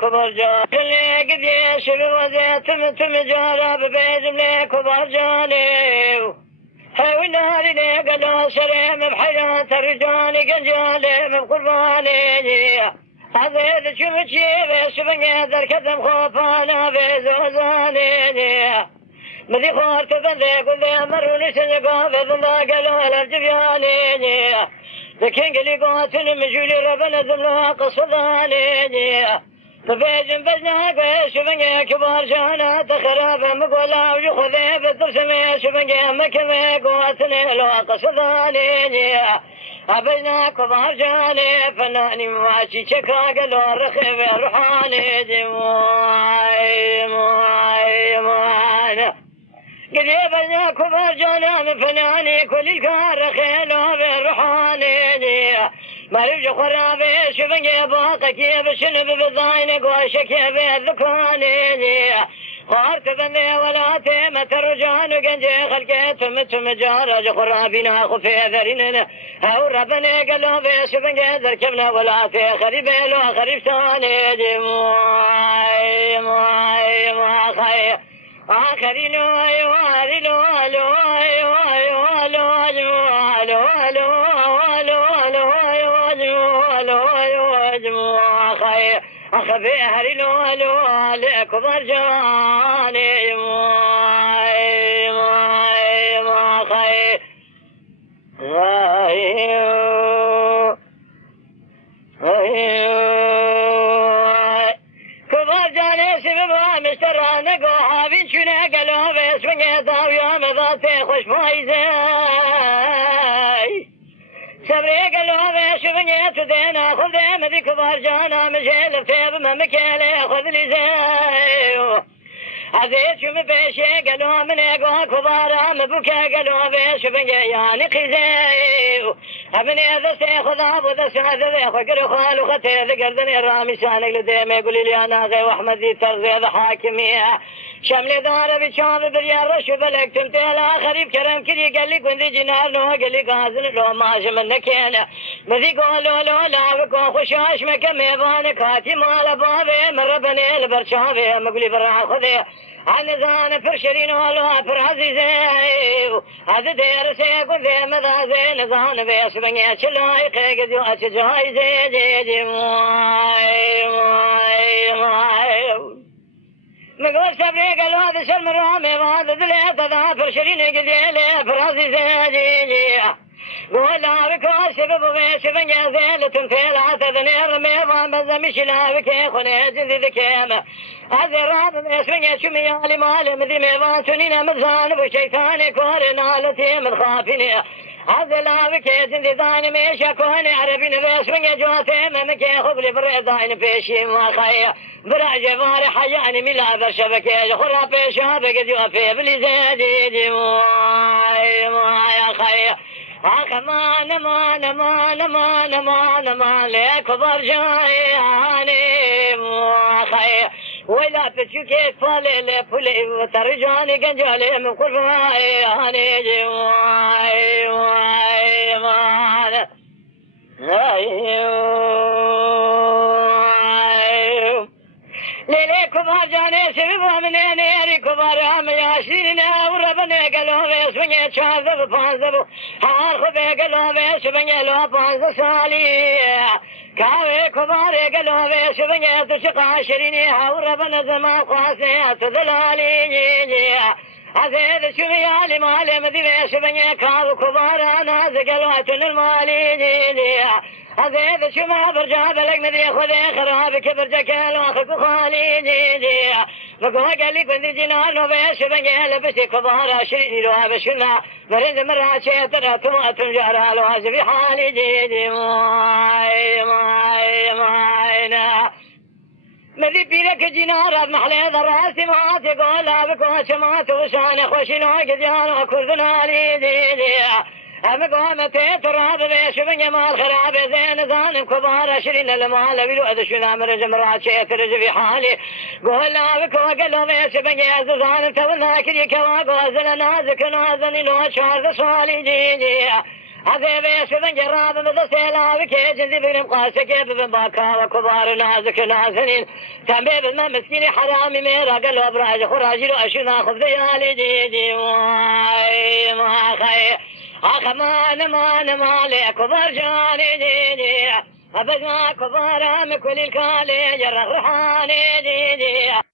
كبر جاني قد يشبه وزيت تمجارة ببيزم لي كبر جاني هاوي ناري لي قلو سليم بحيرات الرجال قنجالي من قرباني هذا شمتشي بسبني ذر كذب خوفانا بزوزاني مذي خورت بذي قل مروني سنقا بذلا قلو الارجبياني لكن قلي قاتل مجولي ربنا ذلها قصداني فبيجن بجناك ويشبني كبار جانا تخراب مقولا ويخذي بالترسمي شبني مكذي قواتني لو قصداني أبجنا كبار جاني فناني مواشي شكا قلو الرخيب الروحاني دموعي موانا قد يبجنا كبار جانا من فناني كل الكار خيلو بالروحاني ما يبجي خرابي شبني باقك يبشن ببضاين قوشك بالذكاني خارت بني ولا تيمة الرجان قنجي خلقيت متم جارج خرابنا خفي ذريننا هاو ربنا قالوا بيش بنجي ذركبنا ولا تي خريبي لو خريب ثاني جموعي ما خي آخرين ويوالي لو أخذي أهلي لولو لكبر جاني ما خي كبر جاني سبب مشترى نقو حابين شنا قلو بس من داويا مضاتي خوش فايزي سبري قالوا بيش بنيت ودينا خذ مذي كبار جانا مجيل فتيب ما مكيلي خذ لي زيو عزيز شو مبيشي قالوا من يقوى كبارا مبكى قالوا بيش بني يعني قزيو ابني هذا سيخذ ابو ذا سعد ذي خقر خالو ختي ذي قردني رامي سانق لديم يقول لي انا غي واحمد ذي ترزي ذا حاكميه شملي دار بشام بريار رشو بلك تمتلا خريب كرم كذي قال لي كنت جنار نو قال لي غازل لو ماش منك انا مذي قالوا لو لا بكو خشاش مكمي بانك هاتي مال بابي من ربني البرشاوي مقولي برا خذي عن زان فرشرين والله فر عزيزي هذا دير سيكون ذي مذازي نزان بيس بني اشلاي قيقد يو اشجاي زي جي مواي مقول سبري قالوا هذا شرم رامي وهذا ذليت هذا فرشرين قديلي فر عزيزي جي قولا بكو سبب بيس بني زيل تمثيل عتذني رمي ومزا مشلا بكي خني جنذي ذكيمه هذا راب اسمي شمي علي مال مذي ميوان سنين مزان بشيطان كورنا لتي من خافني هذا لا بكي جنذي ثاني ميشا كوني عربين باسمي جواتي ممكي خبلي بريضاين بيشي ما خي برا جباري حياني ملا برشبكي خلا بيشا بقد يوفي بلي زيدي يا خي ما لك برجاني خي ولا بتشوكي فالي لفلي وترجاني قنجالي من قرباني هاني جواي ليلي كبار جاني سبب من ينيري كبار عم ياشينا وربنا قالوا بيس بني شاذب فانزب هار خبي قالوا بيس بني لو فانز سالي كاوي كبار قالوا بيس بني تشقى شريني وربنا زمان قاسي تذلالي عزيز شوي علي مالي مذي بيس بني كاو كبار انا قالوا تن المالي عزيز شو ما برجع بلق مذي خذي خرابك برجك الواخك خالي جي مقوى قال لي كنت جنان وبيش بني لبسي كبار شريني لو بشنا مريض مرة شيطر تماتم جارها لو في حالي جي ماينا مذي بيلك جنار محلي ذراسي ما تقول بكو شمات وشان خوشي نو قديان وكردنا لي جي هم قامت تراب بشبن مال خراب زين زانم كبار شرين المال بيلو ادشون امر جمرات شيترج في حالي قول لا بكو قالوا بشبن يا زانم تونا كدي كوا غزل نازك نازني لو شار سوالي جي هذا بشبن جراب مدسلا بكي جندي بن قاسك بن باكا وكبار نازك نازنين تنبي ما مسكين حرامي ميرا قالوا ابراج خراجي لو اشنا خذ ديالي جي واي ما خي ما مالك برجاني دي أبدا كبارة مكل الكالي جرى رحاني دي